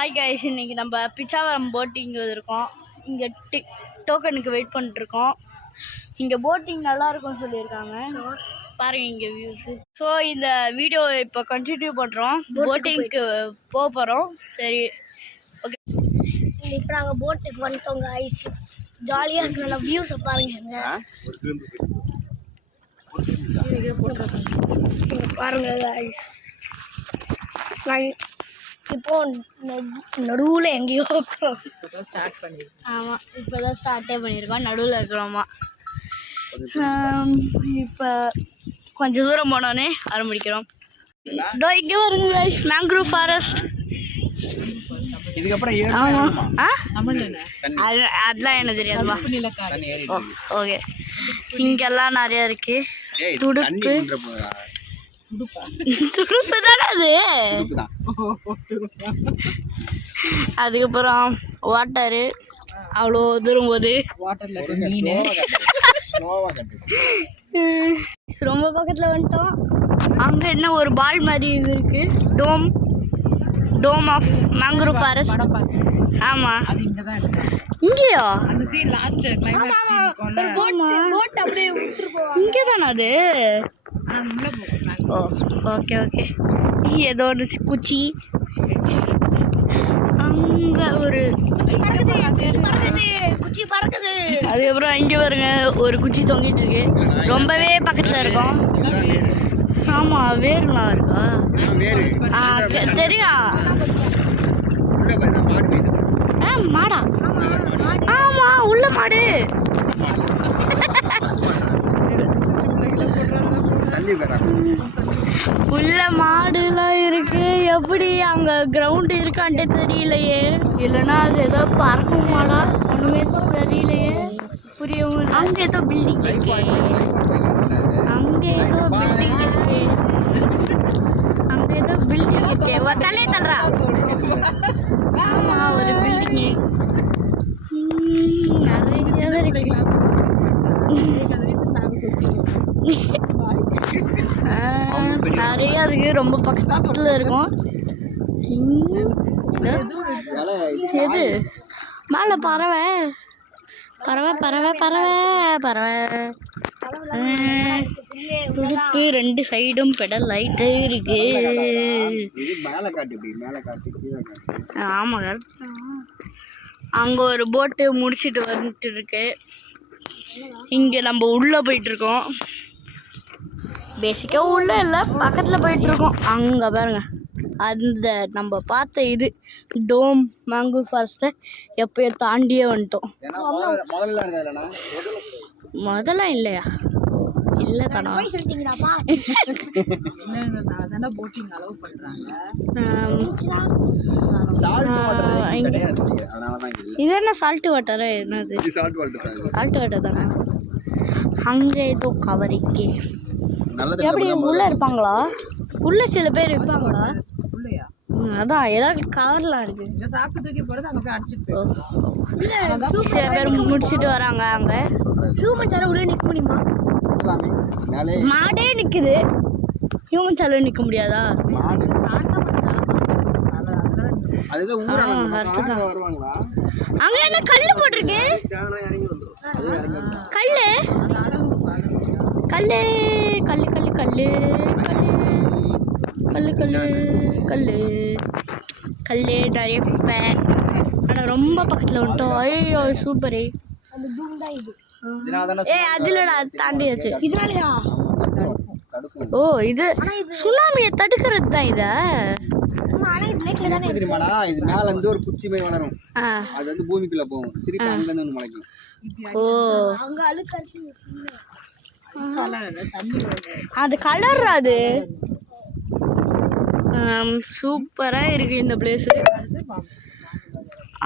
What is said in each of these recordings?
Hi guys, இன்னைக்கு நம்ம Pichavaram boating இருக்கோம். இங்கே டோக்கனுக்கு வெயிட் பண்ணிட்டுருக்கோம். இங்கே போட்டிங் நல்லா இருக்கும்னு சொல்லியிருக்காங்க. பாருங்க இங்கே வியூஸு. ஸோ இந்த வீடியோ இப்போ கண்டினியூ பண்ணுறோம். போட்டிங்க்கு போக போகிறோம். சரி, ஓகே. இப்போ நாங்கள் போட்டுக்கு வந்துட்டோங்க. ஐஸ் ஜாலியாக இருக்கு. நல்லா வியூஸை பாருங்க. பாருங்க ஐஸ். இப்போ நடுவில் எங்கேயோ ஸ்டார்ட் பண்ணிருக்கோம். ஆமாம், இப்போ தான் ஸ்டார்ட்டே பண்ணியிருக்கோம். நடுவில் இருக்கிறோமா. இப்போ கொஞ்சம் தூரம் போனோன்னே ஆரம்பிக்கிறோம். இதோ இங்கே வருங்க கைஸ், மேங்க்ரூவ் ஃபாரஸ்ட். அதெல்லாம் எனக்கு தெரியாதுப்பா. ஓகே, இங்கெல்லாம் நிறையா இருக்கு. துடுப்பு துடுப்பு தானே அது. அதுக்கப்புறம் வாட்டரு அவ்வளோ தூரம் போகுது. ரொம்ப பக்கத்தில் வந்துட்டோம். அங்கே என்ன ஒரு பால் மாதிரி இது இருக்கு. டோம் ஆஃப் மேங்க்ரூவ் ஃபாரஸ்ட். ஆமாம், இங்கேயா? இங்கே தானே அது. ஓ, ஓகே ஓகே. ஏதோ ஒரு குச்சி, அங்கே ஒரு குச்சி பறக்குது. அதுக்கப்புறம் இங்கே பாருங்க ஒரு குச்சி தொங்கிட்டு இருக்கு. ரொம்பவே பக்கத்தில் இருக்கும். ஆமாம், வேறுலாம் இருக்கா? தெரியும். மாடா? ஆமாம், உள்ள மாடு. உள்ள மாடுலாம் இருக்கு. எப்படி அங்கே கிரவுண்டு இருக்கான்ட்டு தெரியலையே. இல்லைன்னா அது ஏதோ பறக்கும் மாடா, ஒன்றுமே தெரியலையே. புரியவும். அங்கே ஏதோ பில்டிங் இருக்கு. அங்கே ஏதோ பில்டிங் இருக்கு. அங்கே ஏதோ பில்டிங் இருக்கு. தலையை தள்ளுறா. ஆமாம், ஒரு பில்டிங்கு நிறைய இருக்கு. நிறைய இருக்கு. ரொம்ப பக்கத்துல இருக்கும். எது மேல பறவை பறவை பறவை பறவை பறவை. துடுப்பு ரெண்டு சைடும் பெடல் லைட்டு இருக்கு. ஆமா, அங்க ஒரு போட்டு முடிச்சிட்டு வந்துட்டு இருக்கு. இங்க நம்ம உள்ள போயிட்டு இருக்கோம். பேசிக்கா உள்ள இல்லை, பக்கத்துல போயிட்டு இருக்கோம். அங்க பாருங்க, அந்த நம்ம பார்த்த இது டோம் மேங்க்ரூவ் ஃபாரஸ்ட்டை எப்பயோ தாண்டியே வந்துட்டோம். முதல்ல இல்லையா? இல்லை தானே. இது என்ன சால்ட் வாட்டரா? என்னது சால்ட் வாட்டர் தானே. அங்கே ஏதோ கவரிக்கு எப்படி உள்ள இருப்பாங்களா? உள்ள சில பேர் இருப்பாங்களா? அதான் ஏதாவது கவர்லாம் இருக்கு. சில பேர் முடிச்சுட்டு வராங்க. அங்க ஹியூமன் சாலை உள்ள நிற்க முடியுமா? மாடே நிக்குது. ஹியூமன் சாலை நிற்க முடியாதா? அங்க என்ன கல்லு போட்டிருக்கு? கல்லு கல்லு கல்லு கல்லு கல்லு கல்லு கல்லு கல்லு கல்லு நிறைய குப்பை. ஆனால் ரொம்ப பக்கத்தில் வந்துட்டோம். ஐயோ சூப்பரு. அதுலடா தாண்டியாச்சு. இதனாலயா? ஓ, இது சுனாமியை தடுக்கிறது தான். இதை இது மேல இருந்து ஒரு குச்சி போய் வளரும். அது வந்து பூமிக்குள்ள போகும். திருப்பி அங்க இருந்து ஒன்று முளைக்கும். ஓ, அது கலர். அது சூப்பரா இருக்கு இந்த பிளேஸ்.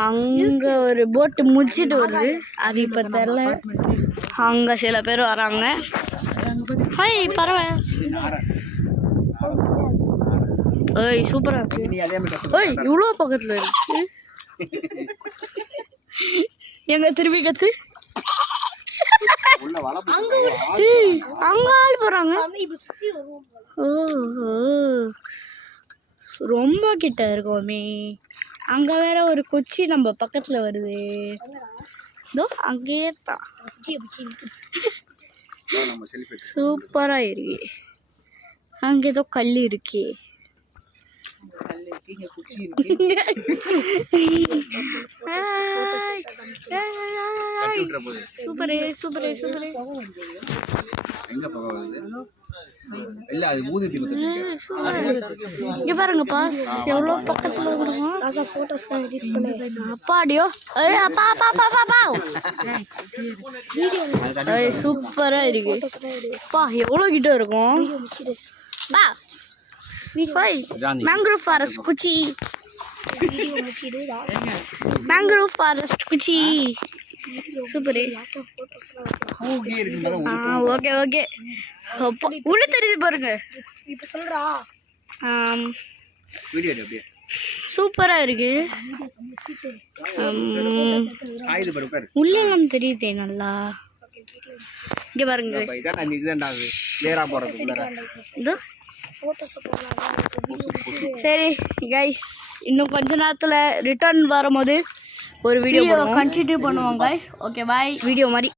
அங்க ஒரு போட்டு முடிச்சிட்டு வருது. அது இப்ப தெரியல. அங்க சில பேர் வராங்க. ஹாய் பறவை. ஓய் சூப்பரா இருக்கு. ஓய் இவ்வளோ பக்கத்துல இருக்கு. எங்க திரும்பி கத்து. அங்க ஆள் போறாங்க. ஓ, ரொம்ப கிட்ட இருக்கோமே. அங்கே வேற ஒரு கொச்சி நம்ம பக்கத்தில் வருது. இதோ அங்கேயே தான். நம்ம செல்ஃபி சூப்பராக இருக்கு. அங்கே ஏதோ கல் இருக்கு. சூப்பரே சூப்பரே சூப்பரே. எங்க பக்கம் வருது இல்ல அது ஊதி தீபத்து இங்க பாருங்கப்பா எவ்வளோ பக்கத்தில் வந்துருக்கோம். நான் ஃபோட்டோஸ்லாம் எடிட் பண்ணேன். அப்பாடியோ ஏய் அப்பா அப்பா அப்பா அப்பா ஏய் சூப்பராக இருக்கு. அப்பா எவ்வளோ கிட்ட இருக்கும் பா. மேங்க்ரோவ் ஃபாரஸ்ட் குச்சி. மேங்க்ரோவ் ஃபாரஸ்ட் குச்சி சூப்பர். ஓகே ஓகே உள்ள தெரியுது பாருங்க. இப்போ சொல்றா வீடியோ அப்படியே சூப்பரா இருக்கு. ஆயுத பருப்பாரு உள்ளெல்லாம் தெரியுதே நல்லா. இங்க பாருங்க இதான் இதுதான்டா அது நேரா போறதுக்குள்ள இதோ ஃபோட்டோஸ் போடலாம். சரி கைஸ் இன்னும் கொஞ்ச நேரத்தில் ரிட்டர்ன் வரும்போது ஒரு வீடியோ கண்டினியூ பண்ணுவோம் கைஸ். Okay bye. வீடியோ மாதிரி